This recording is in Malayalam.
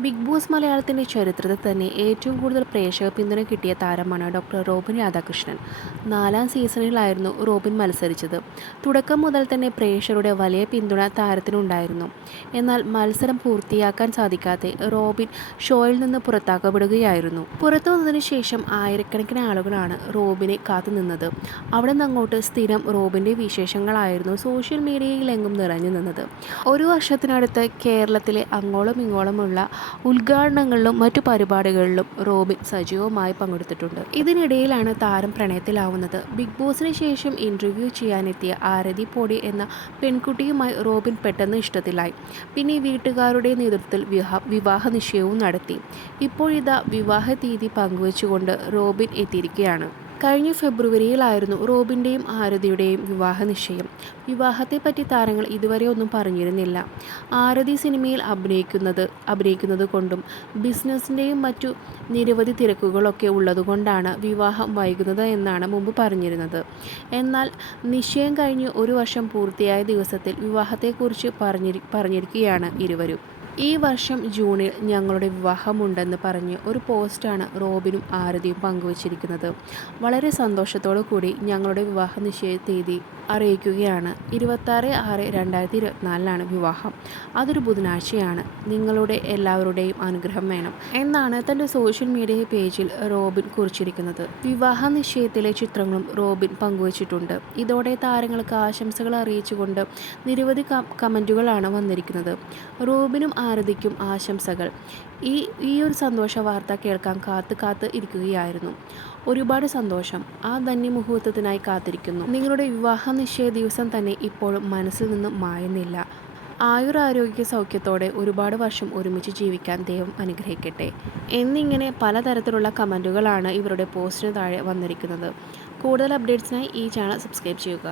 ബിഗ് ബോസ് മലയാളത്തിൻ്റെ ചരിത്രത്തിൽ തന്നെ ഏറ്റവും കൂടുതൽ പ്രേക്ഷക പിന്തുണ കിട്ടിയ താരമാണ് ഡോക്ടർ റോബിൻ രാധാകൃഷ്ണൻ. 4-ാം സീസണിലായിരുന്നു റോബിൻ മത്സരിച്ചത്. തുടക്കം മുതൽ തന്നെ പ്രേക്ഷകരുടെ വലിയ പിന്തുണ താരത്തിനുണ്ടായിരുന്നു. എന്നാൽ മത്സരം പൂർത്തിയാക്കാൻ സാധിക്കാതെ റോബിൻ ഷോയിൽ നിന്ന് പുറത്താക്കപ്പെടുകയായിരുന്നു. പുറത്തു വന്നതിനു ശേഷം ആയിരക്കണക്കിന് ആളുകളാണ് റോബിനെ കാത്തുനിന്നത്. അവിടെ നിന്നങ്ങോട്ട് സ്ഥിരം റോബിൻ്റെ വിശേഷങ്ങളായിരുന്നു സോഷ്യൽ മീഡിയയിലെങ്ങും നിറഞ്ഞു നിന്നത്. ഒരു വർഷത്തിനടുത്ത് കേരളത്തിലെ അങ്ങോളം ഇങ്ങോളമുള്ള ഉദ്ഘാടനങ്ങളിലും മറ്റു പരിപാടികളിലും റോബിൻ സജീവമായി പങ്കെടുത്തിട്ടുണ്ട്. ഇതിനിടയിലാണ് താരം പ്രണയത്തിലാവുന്നത്. ബിഗ് ബോസിന് ശേഷം ഇന്റർവ്യൂ ചെയ്യാനെത്തിയ ആരതി പോടി എന്ന പെൺകുട്ടിയുമായി റോബിൻ പെട്ടെന്ന് ഇഷ്ടത്തിലായി. പിന്നെ വീട്ടുകാരുടെ നേതൃത്വത്തിൽ വിവാഹ നിശ്ചയവും നടത്തി. ഇപ്പോഴിതാ വിവാഹ തീയതി പങ്കുവച്ചുകൊണ്ട് റോബിൻ എത്തിയിരിക്കുകയാണ്. കഴിഞ്ഞ ഫെബ്രുവരിയിലായിരുന്നു റോബിൻ്റെയും ആരതിയുടെയും വിവാഹ നിശ്ചയം. വിവാഹത്തെപ്പറ്റി താരങ്ങൾ ഇതുവരെ ഒന്നും പറഞ്ഞിരുന്നില്ല. ആരതി സിനിമയിൽ അഭിനയിക്കുന്നത് കൊണ്ടും ബിസിനസ്സിൻ്റെയും മറ്റു നിരവധി തിരക്കുകളൊക്കെ ഉള്ളതുകൊണ്ടാണ് വിവാഹം വൈകുന്നത് എന്നാണ് മുമ്പ് പറഞ്ഞിരുന്നത്. എന്നാൽ നിശ്ചയം കഴിഞ്ഞ് ഒരു വർഷം പൂർത്തിയായ ദിവസത്തിൽ വിവാഹത്തെക്കുറിച്ച് പറഞ്ഞിരിക്കുകയാണ് ഇരുവരും. ഈ വർഷം ജൂണിൽ ഞങ്ങളുടെ വിവാഹമുണ്ടെന്ന് പറഞ്ഞ് ഒരു പോസ്റ്റാണ് റോബിനും ആരതിയും പങ്കുവച്ചിരിക്കുന്നത്. വളരെ സന്തോഷത്തോടു കൂടി ഞങ്ങളുടെ വിവാഹ നിശ്ചയ തീയതി അറിയിക്കുകയാണ്. 26/6/2024 വിവാഹം. അതൊരു ബുധനാഴ്ചയാണ്. നിങ്ങളുടെ എല്ലാവരുടെയും അനുഗ്രഹം വേണം എന്നാണ് തൻ്റെ സോഷ്യൽ മീഡിയ പേജിൽ റോബിൻ കുറിച്ചിരിക്കുന്നത്. വിവാഹ നിശ്ചയത്തിലെ ചിത്രങ്ങളും റോബിൻ പങ്കുവച്ചിട്ടുണ്ട്. ഇതോടെ താരങ്ങൾക്ക് ആശംസകൾ അറിയിച്ചുകൊണ്ട് നിരവധി കമൻറ്റുകളാണ് വന്നിരിക്കുന്നത്. റോബിനും ആരതിക്കും ആശംസകൾ. ഈ ഒരു സന്തോഷ വാർത്ത കേൾക്കാൻ കാത്ത് ഇരിക്കുകയായിരുന്നു. ഒരുപാട് സന്തോഷം. ആ ധന്യമുഹൂർത്തത്തിനായി കാത്തിരിക്കുന്നു. നിങ്ങളുടെ വിവാഹ നിശ്ചയ ദിവസം തന്നെ ഇപ്പോഴും മനസ്സിൽ നിന്നും മായുന്നില്ല. ആയുരാരോഗ്യ സൗഖ്യത്തോടെ ഒരുപാട് വർഷം ഒരുമിച്ച് ജീവിക്കാൻ ദൈവം അനുഗ്രഹിക്കട്ടെ എന്നിങ്ങനെ പലതരത്തിലുള്ള കമൻറ്റുകളാണ് ഇവരുടെ പോസ്റ്റിന് താഴെ വന്നിരിക്കുന്നത്. കൂടുതൽ അപ്ഡേറ്റ്സിനായി ഈ ചാനൽ സബ്സ്ക്രൈബ് ചെയ്യുക.